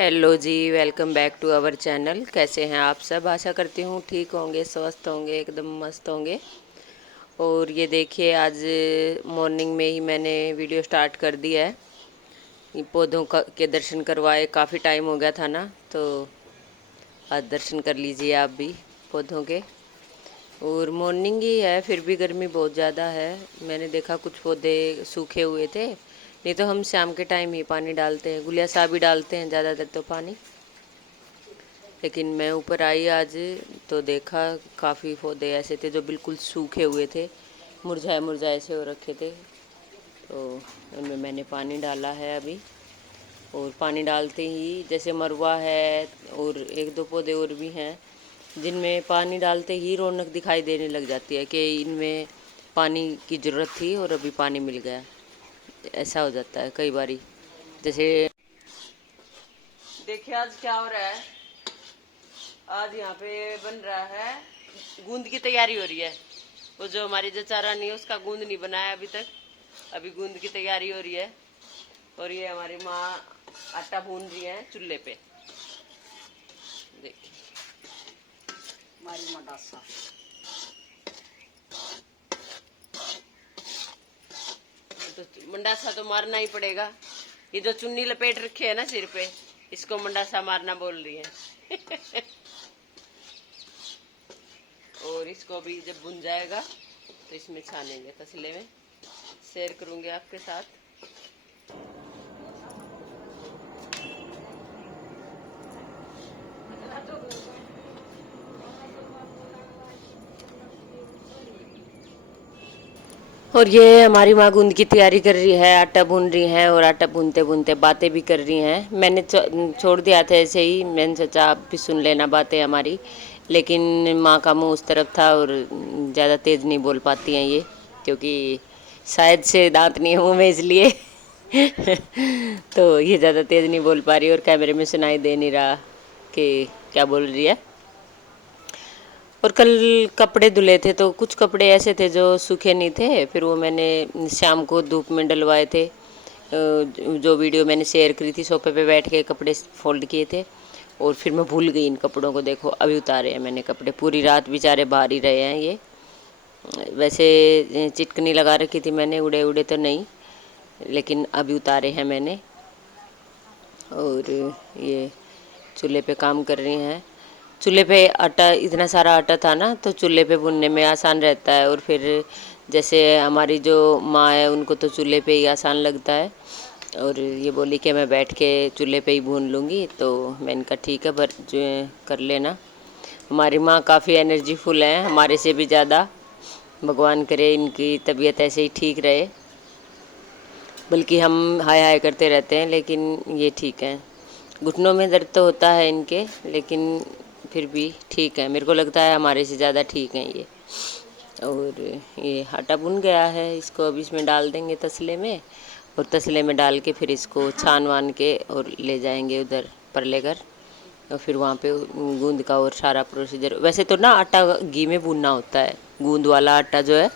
Hello ji, welcome back to our channel. कैसे हैं आप सब? आशा करती हूँ ठीक होंगे, स्वस्थ होंगे, एकदम मस्त होंगे। और ये देखिए, आज मॉर्निंग में ही मैंने वीडियो स्टार्ट कर दिया है। ये पौधों का के दर्शन करवाए, काफ़ी टाइम हो गया था ना, तो आज दर्शन कर लीजिए आप भी पौधों के। और मॉर्निंग ही है, फिर भी गर्मी बहुत ज़्यादा है। मैंने देखा कुछ पौधे सूखे हुए थे, नहीं तो हम शाम के टाइम ही पानी डालते हैं। गुलिया साहब भी डालते हैं ज़्यादातर तो पानी, लेकिन मैं ऊपर आई आज तो देखा काफ़ी पौधे ऐसे थे जो बिल्कुल सूखे हुए थे, मुरझाए मुरझाए से हो रखे थे। तो उनमें मैंने पानी डाला है अभी। और पानी डालते ही जैसे मरवा है और एक दो पौधे और भी हैं जिनमें पानी डालते ही रौनक दिखाई देने लग जाती है कि इनमें पानी की ज़रूरत थी और अभी पानी मिल गया। ऐसा हो जाता है कई बारी। जैसे देखिए आज क्या हो रहा है। आज यहाँ पे बन रहा है, गूंद की तैयारी हो रही है। वो जो हमारी जो चारा नहीं है उसका गूंद नहीं बनाया अभी तक, अभी गूंद की तैयारी हो रही है। और ये हमारी माँ आटा भून रही है चूल्हे पे। देखिए हमारी मडासा, तो मंडासा तो मारना ही पड़ेगा। ये जो चुन्नी लपेट रखी है ना सिर पे, इसको मंडासा मारना बोल रही है। और इसको भी जब भुन जाएगा तो इसमें छानेंगे, तसले में शेयर करूंगी आपके साथ। और ये हमारी माँ गूंद की तैयारी कर रही है, आटा भून रही है और आटा भूनते भूनते बातें भी कर रही हैं। मैंने छोड़ दिया था ऐसे ही, मैंने सोचा आप भी सुन लेना बातें हमारी। लेकिन माँ का मुंह उस तरफ था और ज़्यादा तेज़ नहीं बोल पाती हैं ये, क्योंकि शायद से दांत नहीं है मुँह में, इसलिए। तो ये ज़्यादा तेज़ नहीं बोल पा रही और कैमरे में सुनाई दे नहीं रहा कि क्या बोल रही है। और कल कपड़े धुले थे तो कुछ कपड़े ऐसे थे जो सूखे नहीं थे, फिर वो मैंने शाम को धूप में डलवाए थे। जो वीडियो मैंने शेयर करी थी, सोफे पे बैठ के कपड़े फोल्ड किए थे। और फिर मैं भूल गई इन कपड़ों को। देखो अभी उतारे हैं मैंने कपड़े, पूरी रात बेचारे बाहर ही रहे हैं ये। वैसे चिटकनी लगा रखी थी मैंने, उड़े उड़े तो नहीं, लेकिन अभी उतारे हैं मैंने। और ये चूल्हे पे काम कर रही हैं। चूल्हे पे आटा, इतना सारा आटा था ना, तो चूल्हे पे भूनने में आसान रहता है। और फिर जैसे हमारी जो माँ है उनको तो चूल्हे पे ही आसान लगता है। और ये बोली कि मैं बैठ के चूल्हे पे ही भून लूँगी, तो मैंने कहा ठीक है, पर जो कर लेना। हमारी माँ काफ़ी एनर्जीफुल हैं, हमारे से भी ज़्यादा। भगवान करे इनकी तबीयत ऐसे ही ठीक रहे। बल्कि हम हाय हाय करते रहते हैं, लेकिन ये ठीक है। घुटनों में दर्द तो होता है इनके, लेकिन फिर भी ठीक है। मेरे को लगता है हमारे से ज़्यादा ठीक हैं ये। और ये आटा भुन गया है, इसको अब इसमें डाल देंगे तसले में। और तसले में डाल के फिर इसको छान वान के और ले जाएंगे उधर परले घर। और फिर वहाँ पे गूंद का और सारा प्रोसीजर। वैसे तो ना आटा घी में भूनना होता है, गूंद वाला आटा जो है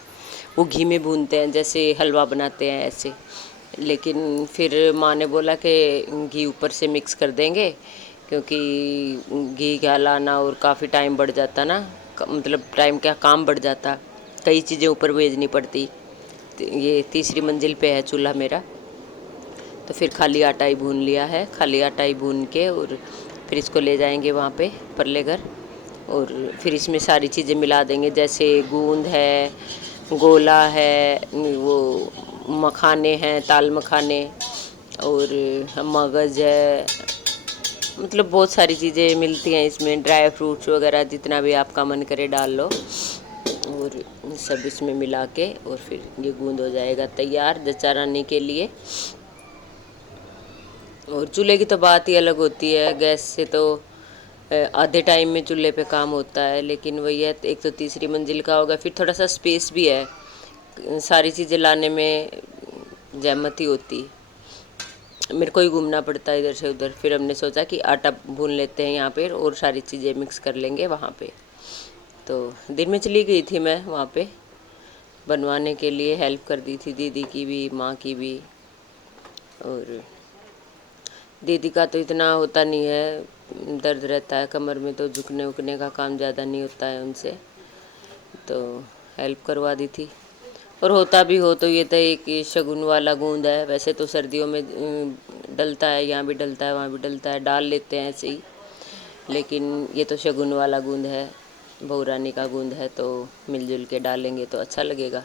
वो घी में भूनते हैं, जैसे हलवा बनाते हैं ऐसे। लेकिन फिर माँ ने बोला कि घी ऊपर से मिक्स कर देंगे, क्योंकि घी का लाना और काफ़ी टाइम बढ़ जाता ना, मतलब टाइम क्या, काम बढ़ जाता, कई चीज़ें ऊपर भेजनी पड़ती। ये तीसरी मंजिल पे है चूल्हा मेरा, तो फिर खाली आटा ही भून लिया है। खाली आटा ही भून के और फिर इसको ले जाएंगे वहाँ पे परले घर। और फिर इसमें सारी चीज़ें मिला देंगे, जैसे गूंद है, गोला है, वो मखाने हैं, ताल मखाने, और मगज़ है। मतलब बहुत सारी चीज़ें मिलती हैं इसमें, ड्राई फ्रूट्स वगैरह जितना भी आपका मन करे डाल लो। और सब इसमें मिला के और फिर ये गूंद हो जाएगा तैयार जचा रानी के लिए। और चूल्हे की तो बात ही अलग होती है, गैस से तो आधे टाइम में चूल्हे पे काम होता है। लेकिन वही है, एक तो तीसरी मंजिल का होगा, फिर थोड़ा सा स्पेस भी है, सारी चीज़ें लाने में जहमत ही होती। मेरे को ही घूमना पड़ता है इधर से उधर। फिर हमने सोचा कि आटा भून लेते हैं यहाँ पे और सारी चीज़ें मिक्स कर लेंगे वहाँ पे। तो दिन में चली गई थी मैं वहाँ पे बनवाने के लिए, हेल्प कर दी थी दीदी की भी, माँ की भी। और दीदी का तो इतना होता नहीं है, दर्द रहता है कमर में, तो झुकने उकने का काम ज़्यादा नहीं होता है उनसे, तो हेल्प करवा दी थी। और होता भी हो तो ये तो एक शगुन वाला गूंद है, वैसे तो सर्दियों में डलता है, यहाँ भी डलता है वहाँ भी डलता है, डाल लेते हैं ऐसे ही, लेकिन ये तो शगुन वाला गूंद है, बहू रानी का गूंद है, तो मिलजुल के डालेंगे तो अच्छा लगेगा,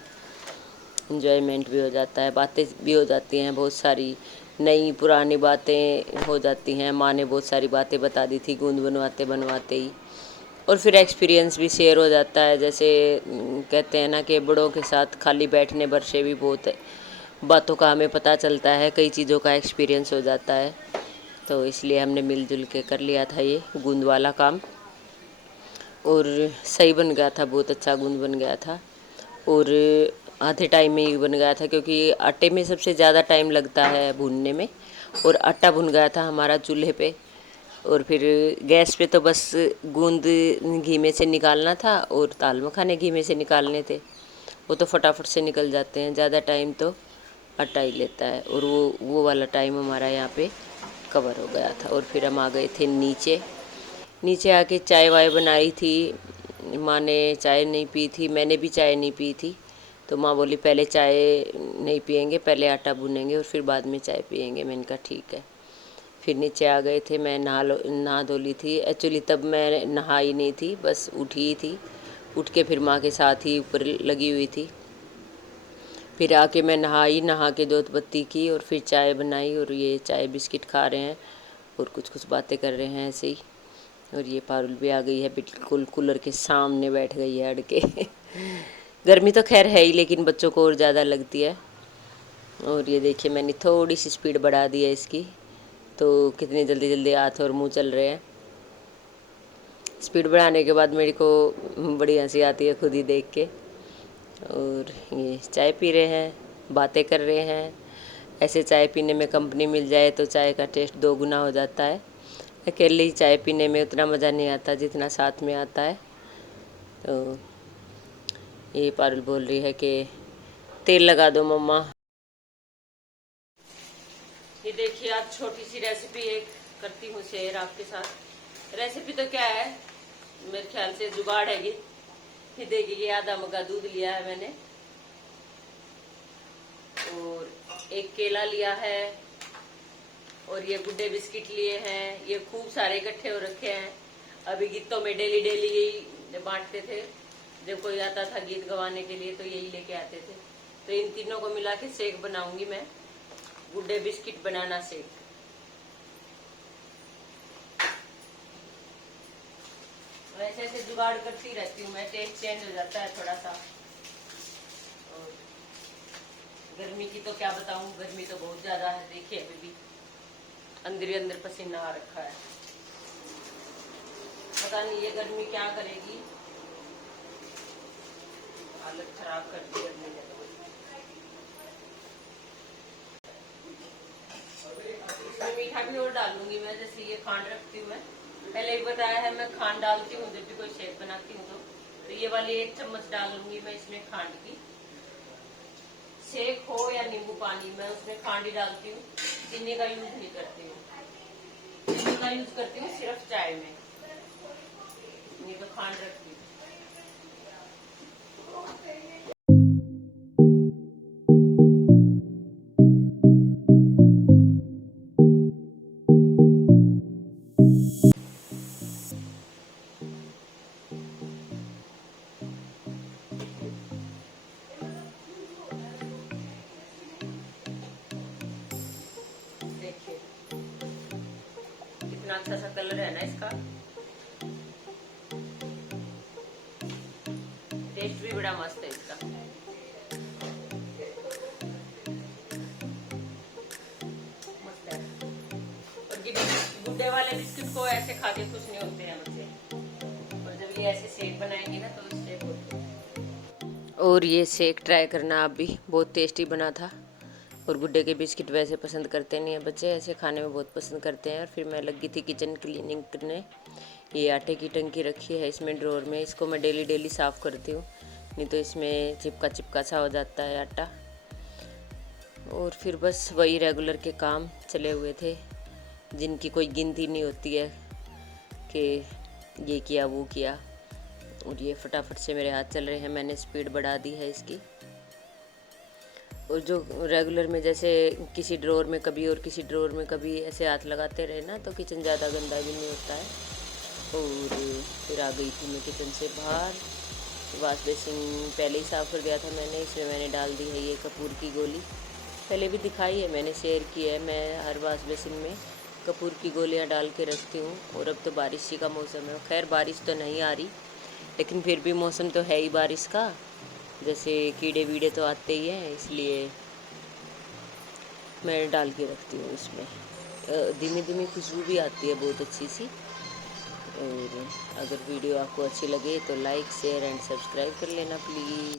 इन्जॉयमेंट भी हो जाता है, बातें भी हो जाती हैं, बहुत सारी नई पुरानी बातें हो जाती हैं। माँ ने बहुत सारी बातें बता दी थी गूंद बनवाते बनवाते ही, और फिर एक्सपीरियंस भी शेयर हो जाता है। जैसे कहते हैं ना कि बड़ों के साथ खाली बैठने भर से भी बहुत बातों का हमें पता चलता है, कई चीज़ों का एक्सपीरियंस हो जाता है, तो इसलिए हमने मिलजुल के कर लिया था ये गूंद वाला काम, और सही बन गया था, बहुत अच्छा गूंद बन गया था, और आधे टाइम में ही बन गया था, क्योंकि आटे में सबसे ज़्यादा टाइम लगता है भूनने में, और आटा भुन गया था हमारा चूल्हे पे, और फिर गैस पे तो बस गूंद घी में से निकालना था, और दाल मखाने घी में से निकालने थे, वो तो फटाफट से निकल जाते हैं, ज़्यादा टाइम तो आटा ही लेता है, और वो वाला टाइम हमारा यहाँ पे कवर हो गया था। और फिर हम आ गए थे नीचे, नीचे आके चाय वाय बनाई थी, माँ ने चाय नहीं पी थी, मैंने भी चाय नहीं पी थी, तो माँ बोली पहले चाय नहीं पियेंगे, पहले आटा भूनेंगे और फिर बाद में चाय पियेंगे। मैंने कहा ठीक है। फिर नीचे आ गए थे, मैं नहा धो ली थी, एक्चुअली तब मैं नहाई नहीं थी, बस उठी ही थी, उठ के फिर माँ के साथ ही ऊपर लगी हुई थी। फिर आके मैं नहाई, नहा के दूध बत्ती की और फिर चाय बनाई, और ये चाय बिस्किट खा रहे हैं और कुछ कुछ बातें कर रहे हैं ऐसे ही। और ये पारुल भी आ गई है, बिल्कुल कूलर के सामने बैठ गई है अड़ के गर्मी तो खैर है ही, लेकिन बच्चों को और ज़्यादा लगती है। और ये देखिए मैंने थोड़ी सी स्पीड बढ़ा दी है इसकी, तो कितनी जल्दी जल्दी हाथ और मुंह चल रहे हैं। स्पीड बढ़ाने के बाद मेरे को बड़ी हंसी आती है खुद ही देख के। और ये चाय पी रहे हैं, बातें कर रहे हैं। ऐसे चाय पीने में कंपनी मिल जाए तो चाय का टेस्ट दो गुना हो जाता है। अकेले ही चाय पीने में उतना मज़ा नहीं आता जितना साथ में आता है। तो ये पारुल बोल रही है कि तेल लगा दो मम्मा। ये देखिए आप, छोटी सी रेसिपी एक करती हूँ शेयर आपके साथ। रेसिपी तो क्या है, मेरे ख्याल से जुगाड़ है ये देखिए, ये आधा मग्गा दूध लिया है मैंने, और एक केला लिया है, और ये गुड्डे बिस्किट लिए हैं। ये खूब सारे इकट्ठे हो रखे हैं। अभी गीतों में डेली डेली यही बांटते थे, जब कोई आता था गीत गवाने के लिए तो यही लेके आते थे। तो इन तीनों को मिला के शेक बनाऊंगी मैं, गुड्डे बिस्किट बनाना शेक। ऐसे ऐसे जुगाड़ करती रहती हूँ मैं, टेस्ट चेंज हो जाता है थोड़ा सा। और गर्मी की तो क्या बताऊं, गर्मी तो बहुत ज्यादा है। देखिए अभी भी अंदर ही अंदर पसीना आ रखा है, पता नहीं ये गर्मी क्या करेगी, हालत खराब कर दी गर्मी ने। इसमें मीठा भी और डालूंगी मैं, जैसे ये खांड रखती हूँ मैं, पहले भी बताया है मैं खांड डालती हूँ जब भी कोई शेक बनाती हूँ तो ये वाली 1 चम्मच डाल लूंगी मैं इसमें खांड की। शेक हो या नींबू पानी, मैं उसमें खांड ही डालती हूँ, चीनी का यूज नहीं करती हूँ। चीनी का यूज करती हूँ सिर्फ चाय में, नहीं तो खांड रखती हूँ। देखिए कितना अच्छा सा कलर है ना इसका, टेस्ट भी बड़ा मस्त है इसका। मस्त है। और ये गुड्डे वाले बिस्किट को ऐसे खा के खुश नहीं होते हैं मुझे, और जब ये ऐसे शेक बनाएंगे ना तो इससे बहुत। और ये शेक ट्राई करना आप भी, बहुत टेस्टी बना था। और गुड्डे के बिस्किट वैसे पसंद करते नहीं है बच्चे, ऐसे खाने में बहुत पसंद करते हैं। और फिर मैं लगी थी किचन क्लीनिंग करने। ये आटे की टंकी रखी है इसमें ड्रॉर में, इसको मैं डेली डेली साफ़ करती हूँ, नहीं तो इसमें चिपका चिपका सा हो जाता है आटा। और फिर बस वही रेगुलर के काम चले हुए थे, जिनकी कोई गिनती नहीं होती है कि ये किया वो किया। और ये फटाफट से मेरे हाथ चल रहे हैं, मैंने स्पीड बढ़ा दी है इसकी। और जो रेगुलर में जैसे किसी ड्रॉर में कभी और किसी ड्रॉर में कभी ऐसे हाथ लगाते रहे ना तो किचन ज़्यादा गंदा भी नहीं होता है। और फिर आ गई थी मैं किचन से बाहर। वाश बेसिन पहले ही साफ़ कर दिया था मैंने, इसमें मैंने डाल दी है ये कपूर की गोली। पहले भी दिखाई है मैंने, शेयर की है। मैं हर वाश बेसिन में कपूर की गोलियां डाल के रखती हूँ। और अब तो बारिश ही का मौसम है, खैर बारिश तो नहीं आ रही लेकिन फिर भी मौसम तो है ही बारिश का, जैसे कीड़े वीड़े तो आते ही हैं, इसलिए मैं डाल के रखती हूँ इसमें। धीमी धीमी खुशबू भी आती है बहुत अच्छी सी। और अगर वीडियो आपको अच्छी लगे तो लाइक शेयर एंड सब्सक्राइब कर लेना प्लीज़।